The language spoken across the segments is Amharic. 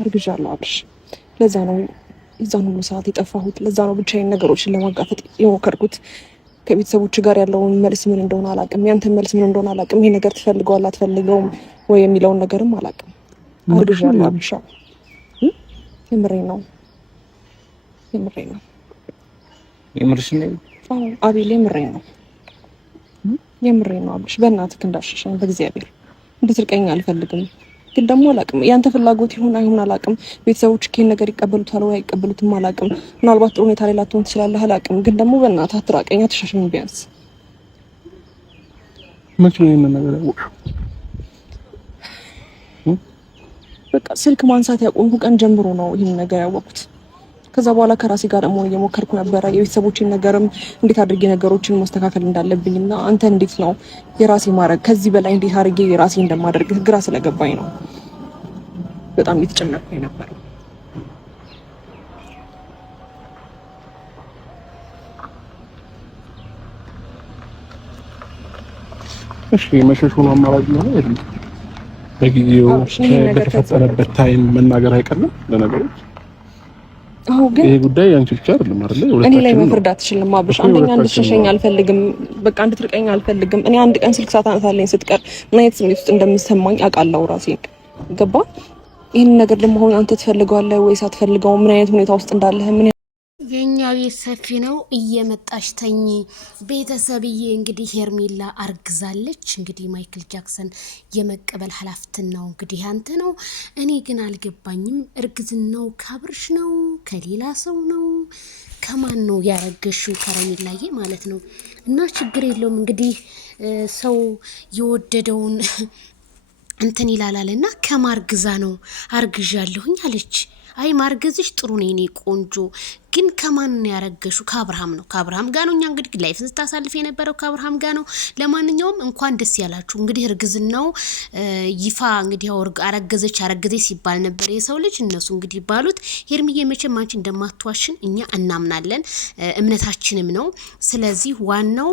አርግዣለሁ አብርሽ። ለዛ ነው የዛን ሁሉ ሰዓት የጠፋሁት። ለዛ ነው ብቻዬን ነገሮችን ለማጋፈጥ የሞከርኩት። ከቤተሰቦች ጋር ያለውን መልስ ምን እንደሆነ አላውቅም። ያንተን መልስ ምን እንደሆነ አላውቅም። ይሄ ነገር ትፈልገዋለህ አትፈልገውም ወይ የሚለውን ነገርም አላውቅም። አርግዣለሁ አብርሽ። የምሬን ነው። የምርሽ ነው አቤል፣ የምሬን ነው አብርሽ። በእናትህ እንዳሸሸኝ በእግዚአብሔር እንድትርቀኝ አልፈልግም። ግን ደግሞ አላውቅም ያንተ ፍላጎት ይሁን አይሁን አላውቅም። ቤተሰቦች ይሄን ነገር ይቀበሉታል ወይ አይቀበሉትም አላውቅም። ምናልባት ጥሩ ሁኔታ ላይ ላትሆን ትችላለህ አላውቅም። ግን ደግሞ በእናትህ አትራቀኝ፣ አትሻሸኝ። ቢያንስ መቼ ነው ይሄን ነገር ያወቅሽው? በቃ ስልክ ማንሳት ያቆምኩ ቀን ጀምሮ ነው ይሄን ነገር ያወቅኩት። ከዛ በኋላ ከራሴ ጋር ደግሞ እየሞከርኩ ነበረ የቤተሰቦችን ነገርም እንዴት አድርጌ ነገሮችን ማስተካከል እንዳለብኝና አንተ እንዴት ነው የራሴ ማድረግ ከዚህ በላይ እንዴት አድርጌ የራሴ እንደማደርግ ግራ ስለገባኝ ነው በጣም እየተጨነቅኩኝ ነበር። እሺ መሸሽ ሆኖ አማራጭ ነው አይደል? በጊዜው በተፈጠረበት ታይም መናገር አይቀርም ለነገሮች። አዎ ግን ይሄ ጉዳይ አንቺ ብቻ አይደለም አይደል? እኔ ላይ መፍረድ አትችልም አብርሽ። አንደኛ እንድትሸሸኝ አልፈልግም፣ በቃ እንድትርቀኝ አልፈልግም። እኔ አንድ ቀን ስልክ ሳታነሳልኝ ስትቀር ምን አይነት ስሜት ውስጥ እንደምሰማኝ አውቃለሁ ራሴን። ገባ? ይሄን ነገር ደግሞ አሁን አንተ ትፈልገዋለህ ወይስ አትፈልገውም? ምን አይነት ሁኔታ ውስጥ እንዳለህ ምን የኛ ቤት ሰፊ ነው። እየመጣሽ ተኝ ቤተሰብዬ። እንግዲህ ሄርሜላ አርግዛለች። እንግዲህ ማይክል ጃክሰን የመቀበል ኃላፊነቱ እንግዲህ አንተ ነው። እኔ ግን አልገባኝም። እርግዝናው ካብርሽ ነው ከሌላ ሰው ነው ከማን ነው ያረገሽው? ከረሜላዬ ማለት ነው። እና ችግር የለውም እንግዲህ ሰው የወደደውን እንትን ይላላልና ከማርግዛ ነው አርግዣለሁኝ አለች። አይ ማርገዝሽ ጥሩ ነው የኔ ቆንጆ፣ ግን ከማን ነው ያረገሹ? ከአብርሃም ነው። ከአብርሃም ጋር ነው። እኛ እንግዲህ ላይፍን ስታሳልፍ የነበረው ከአብርሃም ጋር ነው። ለማንኛውም እንኳን ደስ ያላችሁ። እንግዲህ እርግዝናው ይፋ እንግዲህ አረገዘች ሲባል ነበር የሰው ልጅ። እነሱ እንግዲህ ባሉት ሄርሚዬ መቼም አንቺ እንደማትዋሽን እኛ እናምናለን፣ እምነታችንም ነው። ስለዚህ ዋናው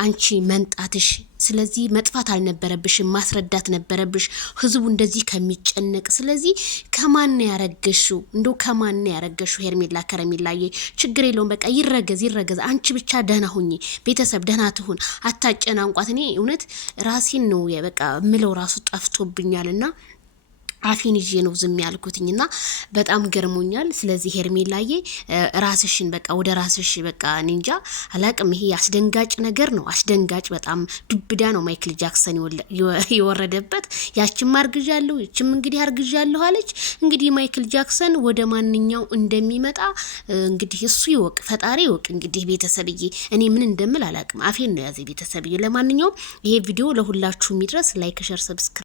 አንቺ መንጣትሽ። ስለዚህ መጥፋት አልነበረብሽም፣ ማስረዳት ነበረብሽ ህዝቡ እንደዚህ ከሚጨነቅ። ስለዚህ ከማን ያረገሹ? እንደው ከማን ያረገሹ? ሄርሜላ ከረሜላ ችግር የለውም በቃ ይረገዝ። አንቺ ብቻ ደህና ሁኚ፣ ቤተሰብ ደህና ትሁን፣ አታጨናንቋት። እኔ እውነት ራሴን ነው በቃ ምለው ራሱ ጠፍቶብኛልና አፌን ይዤ ነው ዝም ያልኩትኝና በጣም ገርሞኛል። ስለዚህ ሄርሜላዬ ራስሽን በቃ ወደ ራስሽ በቃ ኒንጃ አላቅም። ይሄ አስደንጋጭ ነገር ነው። አስደንጋጭ በጣም ዱብዳ ነው ማይክል ጃክሰን የወረደበት። ያቺም አርግዣለሁ ይቺም እንግዲህ አርግዣለሁ አለች። እንግዲህ ማይክል ጃክሰን ወደ ማንኛው እንደሚመጣ እንግዲህ እሱ ይወቅ፣ ፈጣሪ ይወቅ። እንግዲህ ቤተሰብዬ እኔ ምን እንደምል አላቅም። አፌን ነው ያዘ ቤተሰብዬ። ለማንኛውም ይሄ ቪዲዮ ለሁላችሁ የሚድረስ ላይክ፣ ሼር፣ ሰብስክራይብ